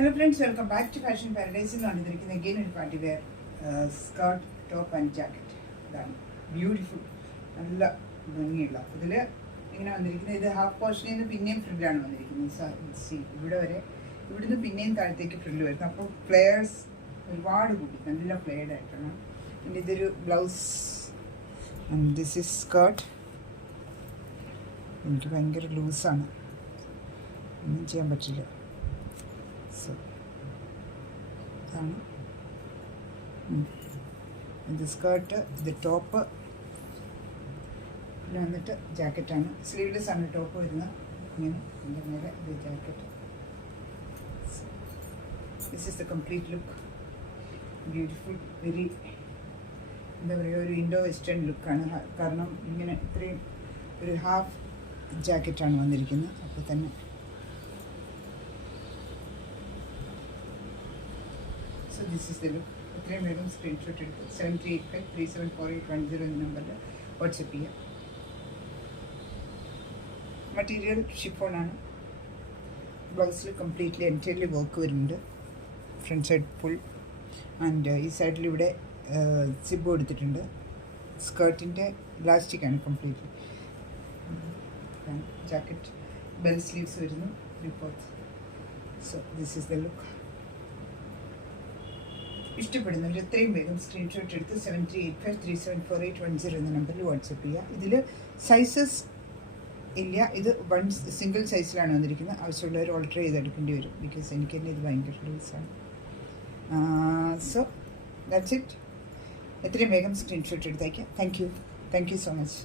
Hello friends, welcome back to Fashion Paradise. Again a party wear skirt, top and jacket. Beautiful. നല്ല ഭംഗിയുള്ള ഇതിൽ ഇങ്ങനെ വന്നിരിക്കുന്നത് ഇത് ഹാഫ് പോർഷനിൽ നിന്ന് പിന്നെയും ഫ്രില്ലാണ് വന്നിരിക്കുന്നത്. ഇവിടെ വരെ ഇവിടുന്ന് പിന്നെയും താഴത്തേക്ക് ഫ്രില്ല് വരുന്നത്. അപ്പോൾ ഫ്ലെയർസ് ഒരുപാട് കൂടി നല്ല ഫ്ലെയർഡ് ആയിട്ടാണ്. പിന്നെ ഇതൊരു ബ്ലൗസ്. This is skirt. എനിക്ക് ഭയങ്കര ലൂസാണ്, ഒന്നും ചെയ്യാൻ പറ്റില്ല. സോ ഇതാണ് ഇത് സ്കേർട്ട്, ഇത് ടോപ്പ്, പിന്നെ വന്നിട്ട് ജാക്കറ്റാണ്. സ്ലീവ്ലെസ് ആണ് ടോപ്പ് വരുന്നത്. ഇങ്ങനെ എൻ്റെ മേലെ ഇത് jacket. This is the complete look. Beautiful, very എന്താ പറയുക, ഒരു ഇൻഡോ വെസ്റ്റേൺ ലുക്കാണ്. കാരണം ഇങ്ങനെ ഇത്രയും ഒരു ഹാഫ് ജാക്കറ്റാണ് വന്നിരിക്കുന്നത്. അപ്പോൾ തന്നെ so this is the look. എത്രയും വേഗം സ്ക്രീൻഷോട്ട് എടുത്ത് 7853748110 എന്ന നമ്പറിൽ വാട്സപ്പ് ചെയ്യുക. മെറ്റീരിയൽ ഷിഫോണാണ്. ബ്ലൗസിൽ കംപ്ലീറ്റ്ലി എൻറ്റയർലി വർക്ക് വരുന്നുണ്ട്. ഫ്രണ്ട് സൈഡ് ഫുൾ ആൻഡ് ഈ സൈഡിൽ ഇവിടെ സിബ് കൊടുത്തിട്ടുണ്ട്. സ്കേർട്ടിൻ്റെ ഇലാസ്റ്റിക്കാണ് കംപ്ലീറ്റ്ലി. ജാക്കറ്റ് ബെൽ സ്ലീവ്സ് വരുന്നു. So this is the look. ഇഷ്ടപ്പെടുന്നവർ എത്രയും വേഗം സ്ക്രീൻഷോട്ട് എടുത്ത് 7385374810 എന്ന നമ്പറിൽ വാട്സപ്പ് ചെയ്യുക. ഇതിൽ സൈസസ് ഇല്ല, ഇത് സിംഗിൾ സൈസിലാണ് വന്നിരിക്കുന്നത്. ആവശ്യമുള്ളവർ ഓൾട്ടർ ചെയ്തെടുക്കേണ്ടി വരും. ബിക്കോസ് എനിക്ക് തന്നെ ഇത് ഭയങ്കര ലൂസാണ്. So that's it. എത്രയും വേഗം സ്ക്രീൻഷോട്ട് എടുത്തേക്കാം. Thank you so much.